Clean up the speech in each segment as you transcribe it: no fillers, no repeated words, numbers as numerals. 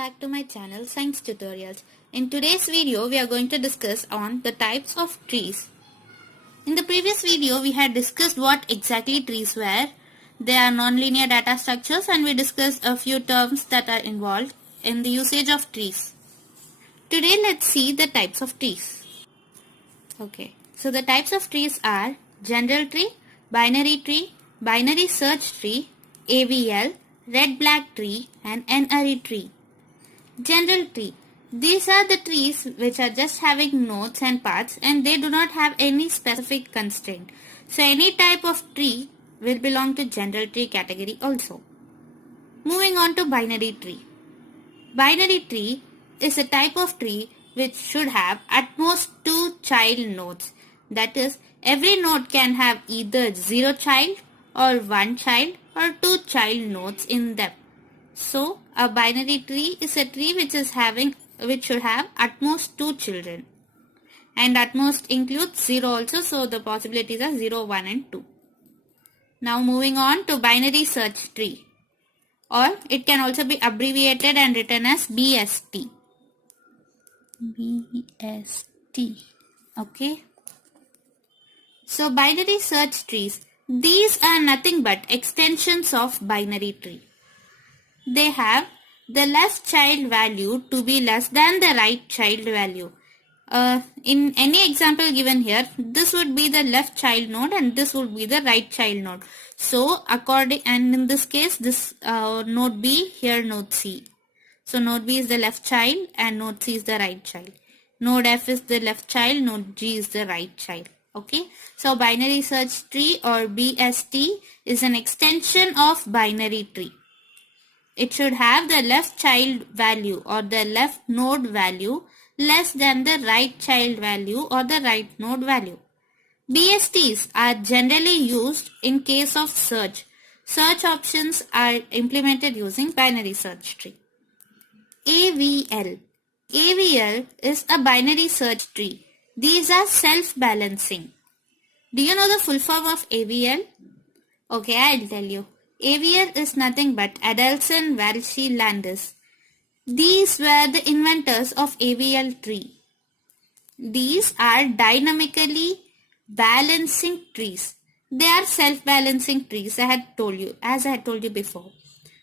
back to my channel Science Tutorials. In today's video we are going to discuss on the types of trees. In the previous video we had discussed what exactly trees were. They are nonlinear data structures and we discussed a few terms that are involved in the usage of trees. Today let's see the types of trees. Okay, so the types of trees are general tree, binary search tree, AVL, red-black tree and n-ary tree. General tree. These are the trees which are just having nodes and paths and they do not have any specific constraint. So any type of tree will belong to general tree category also. Moving on to binary tree. Binary tree is a type of tree which should have at most 2 child nodes. That is, every node can have either 0 child or 1 child or 2 child nodes in them. So, a binary tree is a tree which should have at most 2 children. And at most includes 0 also, so the possibilities are 0, 1 and 2. Now moving on to binary search tree. Or it can also be abbreviated and written as BST. BST. Okay. So binary search trees. These are nothing but extensions of binary tree. They have the left child value to be less than the right child value. In any example given here, this would be the left child node and this would be the right child node. So and in this case, this node B, here node C. So node B is the left child and node C is the right child. Node F is the left child, node G is the right child. Okay, so binary search tree or BST is an extension of binary tree. It should have the left child value or the left node value less than the right child value or the right node value. BSTs are generally used in case of search. Search options are implemented using binary search tree. AVL. AVL is a binary search tree. These are self-balancing. Do you know the full form of AVL? Okay, I'll tell you. AVL is nothing but Adelson, Walsh, Landis. These were the inventors of AVL tree. These are dynamically balancing trees. They are self-balancing trees, as I had told you before.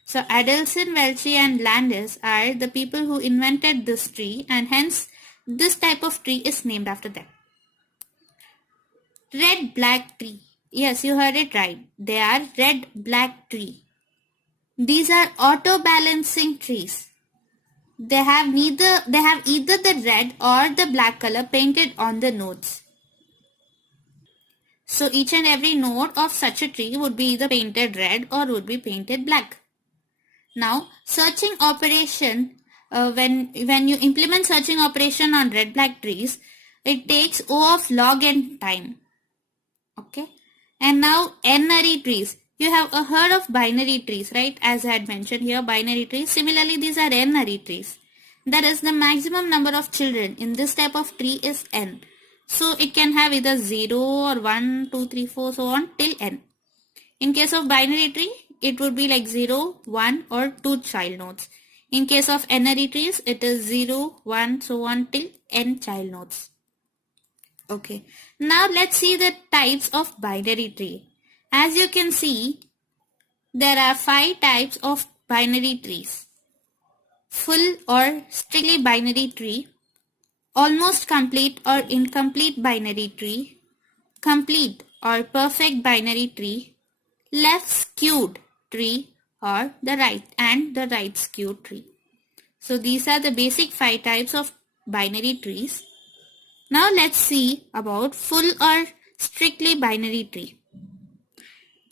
So Adelson, Walsh and Landis are the people who invented this tree and hence this type of tree is named after them. Red-black tree. Yes, you heard it right. They are red-black tree. These are auto-balancing trees. They have either the red or the black color painted on the nodes. So each and every node of such a tree would be either painted red or would be painted black. Now, searching operation, when you implement searching operation on red-black trees, it takes O of log n time. Okay. And now n-ary trees. You have heard of binary trees, right? As I had mentioned here, binary trees. Similarly, these are n-ary trees. That is, the maximum number of children in this type of tree is n. So it can have either 0 or 1, 2, 3, 4, so on till n. In case of binary tree, it would be like 0, 1 or 2 child nodes. In case of n-ary trees, it is 0, 1, so on till n child nodes. Okay, now let's see the types of binary tree. As you can see, there are 5 types of binary trees. Full or strictly binary tree, almost complete or incomplete binary tree, complete or perfect binary tree, left skewed tree or the right skewed tree. So these are the basic 5 types of binary trees. Now let's see about full or strictly binary tree.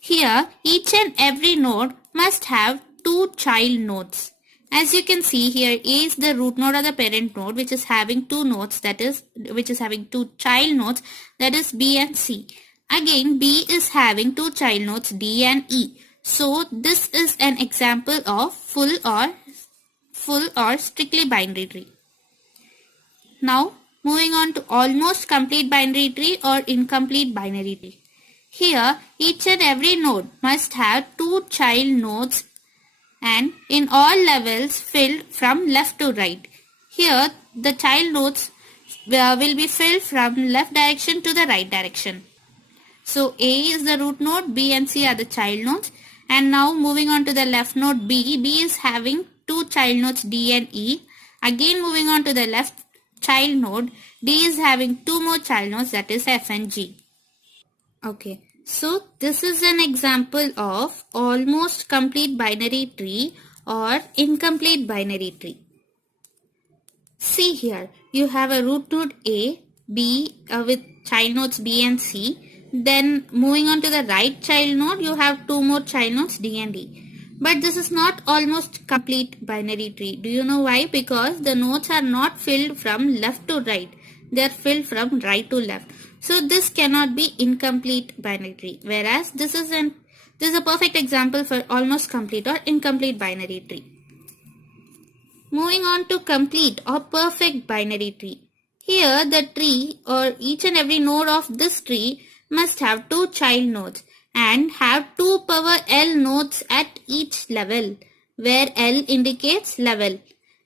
Here, each and every node must have 2 child nodes. As you can see here, A is the root node or the parent node which is having 2 nodes, which is having 2 child nodes, that is B and C. Again, B is having 2 child nodes D and E. So this is an example of full or strictly binary tree. Now, moving on to almost complete binary tree or incomplete binary tree. Here, each and every node must have 2 child nodes and in all levels filled from left to right. Here the child nodes will be filled from left direction to the right direction. So A is the root node, B and C are the child nodes. And now moving on to the left node B, B is having two child nodes D and E. Again moving on to the left child node, D is having two more child nodes, that is F and G. Okay, so this is an example of almost complete binary tree or incomplete binary tree. See here, you have a root node A, B with child nodes B and C. Then moving on to the right child node, you have two more child nodes D and E. But this is not almost complete binary tree. Do you know why? Because the nodes are not filled from left to right. They are filled from right to left. So this cannot be incomplete binary tree. Whereas this is a perfect example for almost complete or incomplete binary tree. Moving on to complete or perfect binary tree. Here the tree or each and every node of this tree must have two child nodes and have 2 power L nodes at each level, where L indicates level.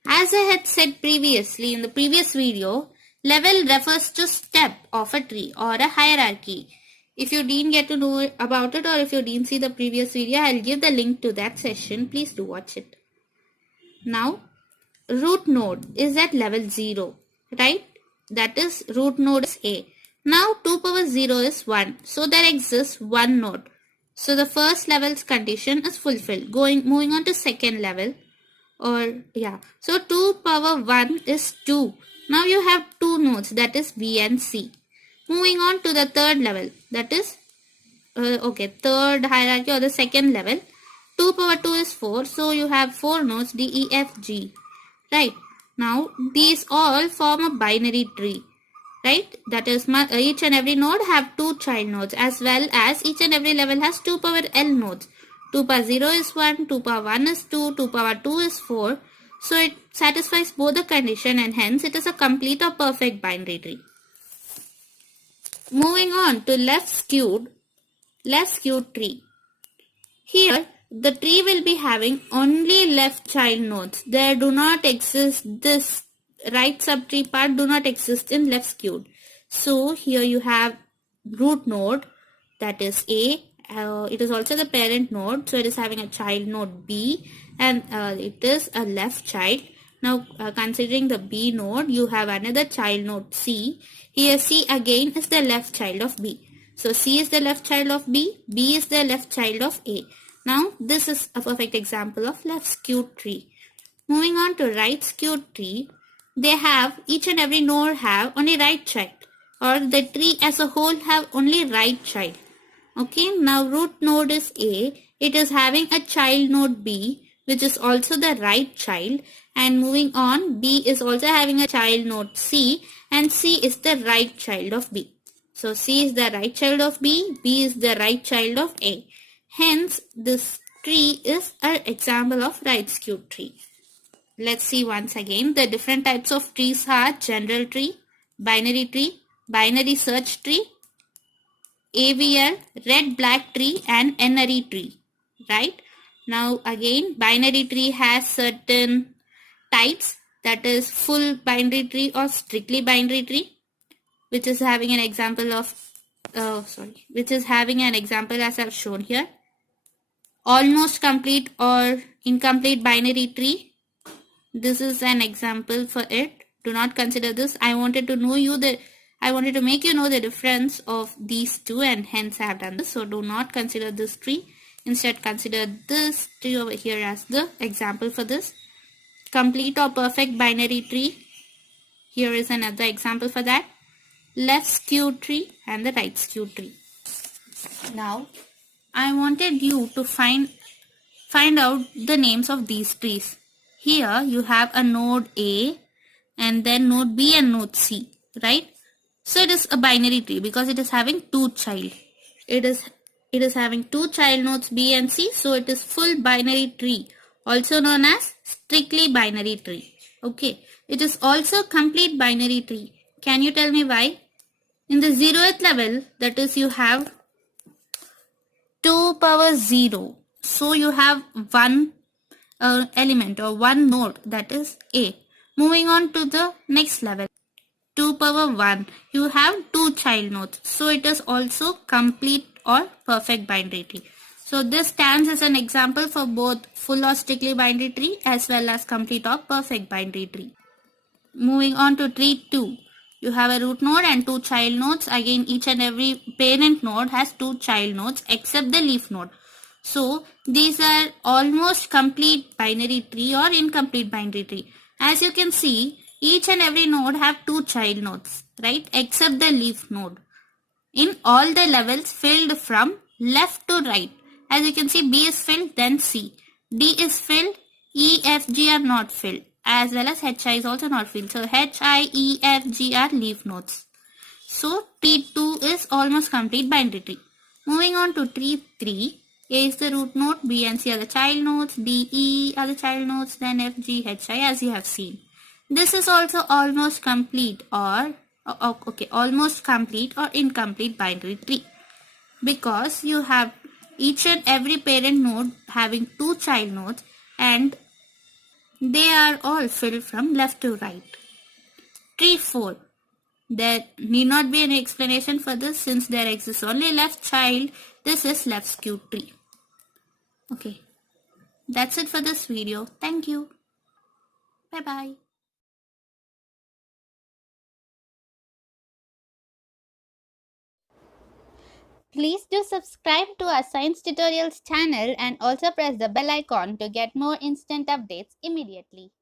As I had said previously in the previous video, level refers to step of a tree or a hierarchy. If you didn't get to know about it or if you didn't see the previous video, I'll give the link to that session. Please do watch it. Now, root node is at level 0, right? That is root node is A. Now 2 power 0 is 1. So there exists one node. So the first level's condition is fulfilled. Moving on to second level. So 2 power 1 is 2. Now you have two nodes, that is B and C. Moving on to the third level, that is third hierarchy or the second level. 2 power 2 is 4. So you have 4 nodes D, E, F, G. Right. Now these all form a binary tree. Right. That is each and every node have two child nodes, as well as each and every level has 2 power L nodes. 2 power 0 is 1, 2 power 1 is 2, 2 power 2 is 4. So it satisfies both the condition and hence it is a complete or perfect binary tree. Moving on to left skewed tree. Here the tree will be having only left child nodes. There do not exist, this right subtree part do not exist in left skewed. So here you have root node, that is A. It is also the parent node, so it is having a child node B and it is a left child. Now considering the B node, you have another child node C. Here C again is the left child of B. So C is the left child of B, B is the left child of A. Now this is a perfect example of left skewed tree. Moving on to right skewed tree, they have each and every node have only right child, or the tree as a whole have only right child. Okay, now root node is A. It is having a child node B, which is also the right child. And moving on, B is also having a child node C, and C is the right child of B. So C is the right child of B, B is the right child of A. Hence, this tree is an example of right skewed tree. Let's see once again. The different types of trees are general tree, binary search tree, AVL, red black tree and n-ary tree. Right? Now again, binary tree has certain types, that is full binary tree or strictly binary tree, which is having an example of as I've shown here. Almost complete or incomplete binary tree. This is an example for it. Do not consider this. I wanted to make you know the difference of these two, and hence I have done this. So do not consider this tree. Instead consider this tree over here as the example for this. Complete or perfect binary tree. Here is another example for that. Left skewed tree and the right skewed tree. Now I wanted you to find out the names of these trees. Here you have a node A and then node B and node C, right? So it is a binary tree because it is having two child. It is having two child nodes B and C, so it is full binary tree, also known as strictly binary tree. Okay, it is also complete binary tree. Can you tell me why? In the 0th level, that is, you have 2 power 0. So you have 1 element or one node, that is A. Moving on to the next level, 2 power 1, you have 2 child nodes. So it is also complete or perfect binary tree. So this stands as an example for both full or strictly binary tree as well as complete or perfect binary tree. Moving on to tree 2. You have a root node and 2 child nodes. Again, each and every parent node has 2 child nodes except the leaf node. So these are almost complete binary tree or incomplete binary tree. As you can see, each and every node have 2 child nodes, right? Except the leaf node. In all the levels filled from left to right. As you can see, B is filled, then C. D is filled, E, F, G are not filled, as well as H, I is also not filled. So H, I, E, F, G are leaf nodes. So tree 2 is almost complete binary tree. Moving on to tree 3, A is the root node, B and C are the child nodes, D, E are the child nodes, then F, G, H, I as you have seen. This is also almost complete or almost complete or incomplete binary tree, because you have each and every parent node having 2 child nodes and they are all filled from left to right. Tree 4. There need not be any explanation for this since there exists only left child. This is left skewed tree. Okay, that's it for this video. Thank you. Bye bye. Please do subscribe to our Science Tutorials channel and also press the bell icon to get more instant updates immediately.